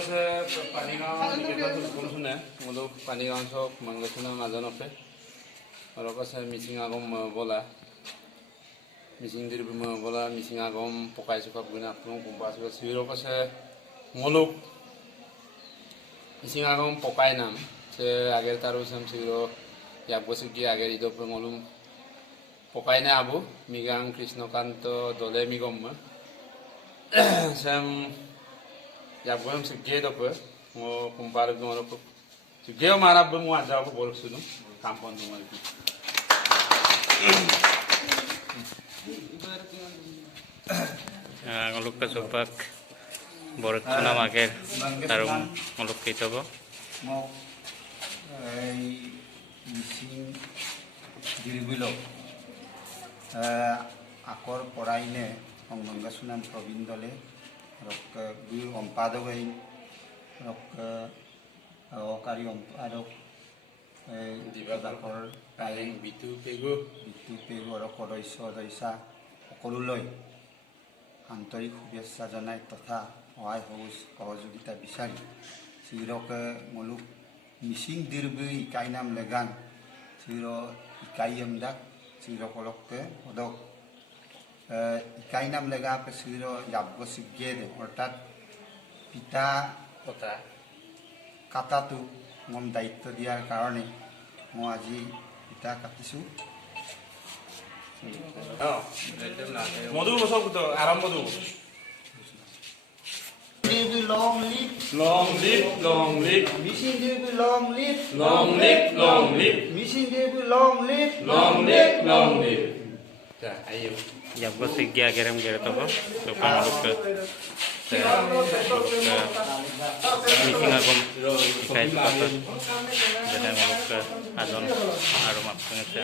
আছে পানীগাঁও শুনে মোলোক পানীগাঁও চক মংগেশ্বর নাজান আছে আর আছে মিচিং আগম বলা মিচিং দির বলা মিচিং আগম পকাই চুকা বুনা আপন কুম্পাস সিরক আছে মোলোক মিচিং আগম পকাই নাম সে আগের তারও সাম সিরো এক বছর কি আগের ইদপ মলুম পকাই না আবু মিগাং কৃষ্ণকান্ত দলে মিগম sam ya buam se ge do pe mo compare do ro se ge mara bu mo aja ko bol sunu kampon do mal ki ngoluk ka sopak borat na mager tarum ngoluk kitobo mo ei missing diribilo akor poraine Mangasunan Provindole, Rock Guru on Padaway, Rock Okari on Padok, Divakor, Paling, Bitu Pego, Rokoroiso, Doisa, Okoluloi, Antori Hubias Sajanai Totha, Oi Hose, Kozugita Bisari, Sirok Moluk, Missing Dirby, Kainam Legan, Siro Ikayam Dak, Siro Kolokte, Odok. ইকাই নাম লেগা পেছিল যাবগো সিগিয়ে দে অর্থাৎ পিতা কথা কাটাটো মম দায়িত্ব দিয়াৰ কাৰণে মই আজি পিতা কাটিছোঁ মধু বসক তো আরম্ভ দু long live long live long live missing Devi long live long live long live missing Devi long live long live long live ya ayo jabgo sigya gerem geretobo sopa ngoluk ka missing agom kai papa beda ngoluk ka adon arum apne se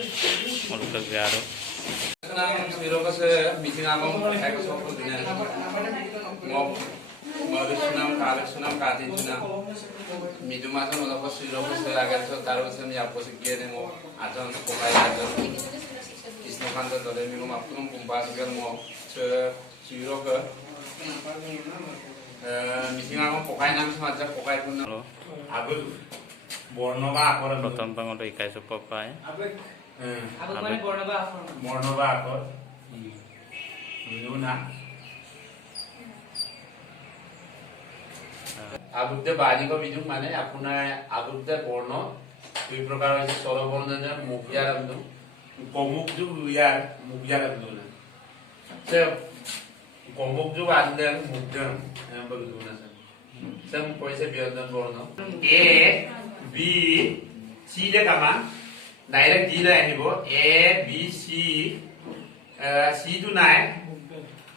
ngoluk ka garo siro ka se missing agom kai ko sok dina mo Madhusunam, Kaleksunam, Katinsunam, Midumasan, Olapos, Silopos, Agatho, Tarosam, Yapos, Gedemo, Adon, Pokai, Adon, Isnokanta, Dolemium, Apum, Pumbas, Gelmo, Chiroka, Misinam, Pokai, Namsmaja, Pokai, Abu, Bornova, prothom pangolo ikai so papai Bornova, Luna. আগুতে বাজিক বিজুক মানে আপোনাৰ আগুতে বৰ্ণ দুই প্ৰকাৰ হৈছে স্বৰ বৰ্ণ যে মুখিয়াৰ আন্দু কমুক যুগ ইয়াৰ মুখিয়াৰ আন্দু না সে কমুক যুগ আন্দে মুখদম এমন দুন আছে সে কৈছে ব্যঞ্জন বৰ্ণ এ বি সি দে কামা ডাইৰেক্ট দি লৈ আহিব এ বি সি সি টো নাই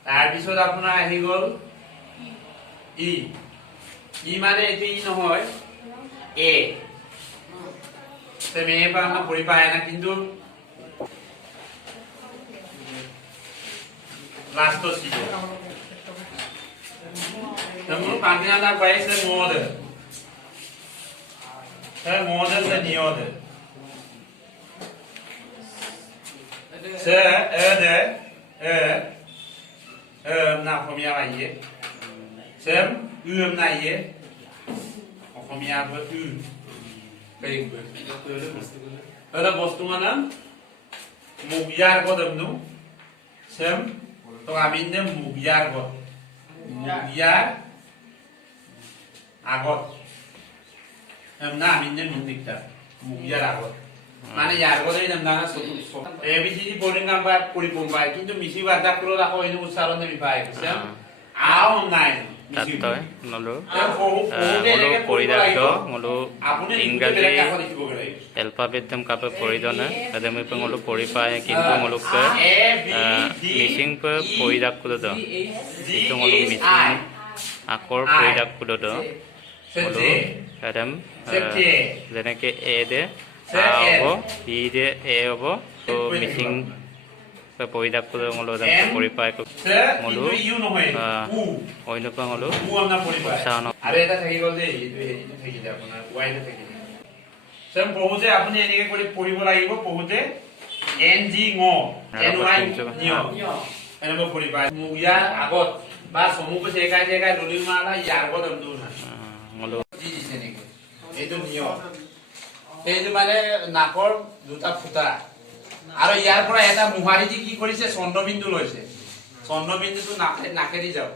তাৰ পিছত আপোনাৰ আহি গল ই ই মানে এটো ই নহয় এ তুমি এবাৰ না পঢ়ি পায় না কিন্তু লাস্ট সি তুমি পানিয়া না পাইছে মোদ সে নিয়দ সে না কমিয়া আইয়ে Sem uum na ye. Okhomia ba u. Kaik ba. Ada bostu mana? Mugyar ko damnu. Sem to amin ne mugyar ko. Mugyar agot. Na amin ne mindikta. Mugyar agot. মানে ইয়ার বলে নাম না এবিসিডি বোর্ডিং নাম্বার পরিপম্পাই কিন্তু মিসি বাদা করে রাখো এই উচ্চারণ দেবি পাই সেম আও নাই তাতয় ngolu ngolu পৰিদাক্ত ngolu ইংৰাজী এলফাবেট দম কাপে পৰিদনা আদমে ngolu পৰি পায় কিন্তু ngolu কা মিসিং প পৰিদাক্ত দ ইটো ngolu মিসিং আকৰ পৰিদাক্ত দ ngolu আদম যেনেকে এ দে আব ই দে এ হব তো মিসিং পৰিদাক্ত ngolu দম পৰি পায় ngolu অন্য পাঙলো উচ্চাৰণ আৰু এটা থাকি গল যে এইটো থাকি যায় আপোনাৰ ওয়াইতে থাকি যায় সেম পহুতে আপুনি এনেকে কৰি পঢ়িব লাগিব পহুতে এন জি ঙ এন ওয়াই নিয় এনেকৈ পঢ়িবা মুগিয়াৰ আগত বা সমুখ জেগাই জেগাই ললি মালা ইয়াৰ আগত আমদু না এইটো নিয়ম এইটো মানে নাকৰ দুটা ফুটা আৰু ইয়াৰ পৰা এটা মুহাৰি দি কি কৰিছে চন্দ্ৰবিন্দু লৈছে চন্দ্ৰবিন্দুটো নাকেদি যাব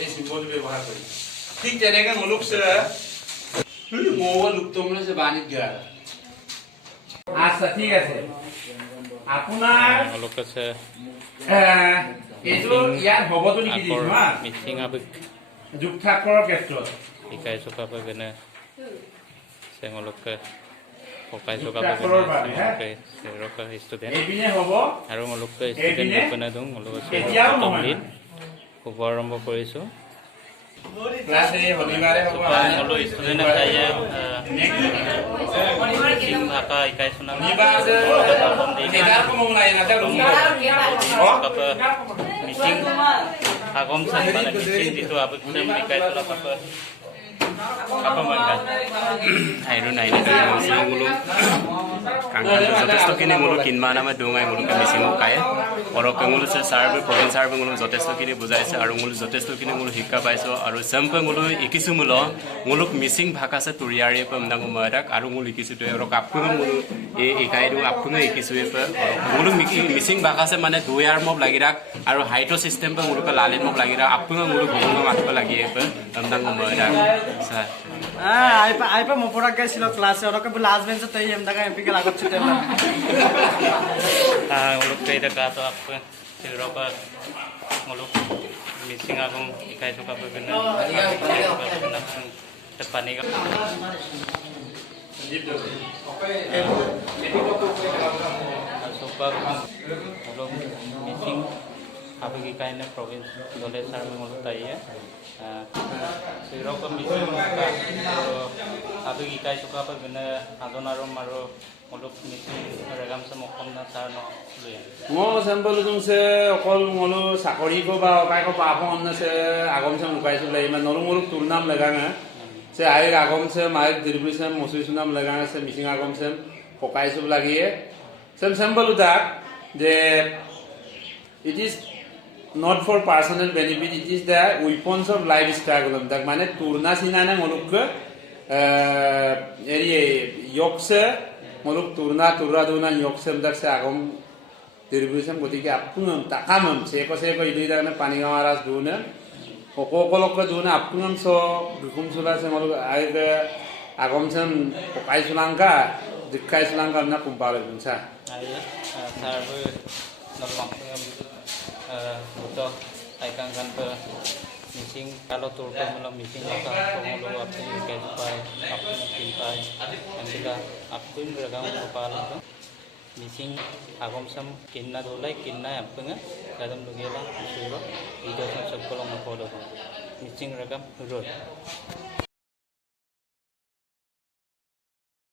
এই চিম্বলটো ব্যৱহাৰ কৰি ঠিক তেনেকে মুলুকছে মৌ লুপ্তমনে সে বাণিত গয়া আচ্ছা ঠিক আছে আপোনাৰ অলপ আছে এইটো ইয়াৰ হবটো লিখি দিছো হা মিচিং আবেগ যুক্তাক্ষৰৰ ক্ষেত্ৰত শিকাইছো কাপে কেনে চেঙলকে পকাইছো কাপে যুক্তাক্ষৰৰ বাবে সেৰকা ষ্টুডেন্ট এইপিনে হ'ব আৰু অলপকে ষ্টুডেন্ট বনাই দিওঁ অলপ এতিয়াও প্ৰথম নহয় দিন শুভ আৰম্ভ কৰিছো ক্লাছ এই শনিবাৰে হ'ব সকলো ষ্টুডেন্ট আছে মিচিং ভাষা শিকাইছো না শনিবাৰ যে এগাৰ কম নাই না কাপে মিচিং আগম চান মানে মিচিং যিটো আবেগ শিকাইছো না কাপে কাপে মই আইৰু নাই মুলো কাংকাটো যথেষ্টখিনি মুলো কিনমা নামে দুঙাই মুলোকে মিচিঙক কায়ে অৰকে মুলো ছাৰ্ভে প্ৰভিন্স ছাৰ্ভে মুলো যথেষ্টখিনি বুজাইছে আৰু মুলো যথেষ্টখিনি মুলো শিক্ষা পাইছো আৰু চেম্পে মুলো ইকিছো মুলোক মিচিং ভাষা আছে তুৰিয়াৰি পমদাং ময়ৰাক আৰু মুলো ইকিছো তো আৰু কাপু মুলো এই ইকাইৰু আপুনে ইকিছো মুলো মিচিং ভাষা আছে মানে দুয়াৰ মব লাগিৰাক আৰু হাইটো সিস্টেম পে মুলোকে লালিন মব লাগিৰাক আপুনে মুলো গগং মাতক লাগিয়ে পমদাং ময়ৰাক আইপা মপৰাক গাইছিল ক্লাছে ওরকে লাস্ট বেঞ্চত তাই এম দাগা এমপি কে লাগত ছিল মুলোক তেইটা গাতো আপে সেৰকা মুলোক মিচিং আগম শিকাইছো কাপে কেনে পানী মিচিং আপে শিকাইনে প্ৰভিন্স দলে ছাৰ্ভে মুলোক তাইয়ে সেৰকম মিচিং আপে শিকাইছো কাপে কেনে আজন আৰু মাৰো মুলোক মিচিং ৰেগামছে মকমনা ছাৰ নলৈ মই চেম্পল যোনছে অকল মলো চাকৰি কো বা কাইকো পাপন আছে আগমছে লুকাইছিলে ইমান নৰু মুলুক তোৰ নাম লগাঙা সে আইক আগমছে মাইক দিৰবিছে মসুইছ নাম লগাঙা সে মিচিং আগমছে পকাইছো লাগিয়ে সেম চেম্পল উদাক যে it is not for personal benefit, it is the weapons of life struggle tak mane turna sinana muluk eri yokse muluk turna duna yokse dak se agom dirbusam gotike apungam takamam seko idui dane pani gamaras duna okolok duna apungam so dukum sula se muluk aide agom sem pokai sulangka dikkai sulangka na kumpare bunsa aye sarve nalong buto aikang kan pe missing kalau turko melo missing maka pengolo apun kayak pai apun pintai juga apun beragam kepala tu missing agom sam kinna dolai kinna apun kadam lugela suruh video sam sekolong nakodo missing ragam road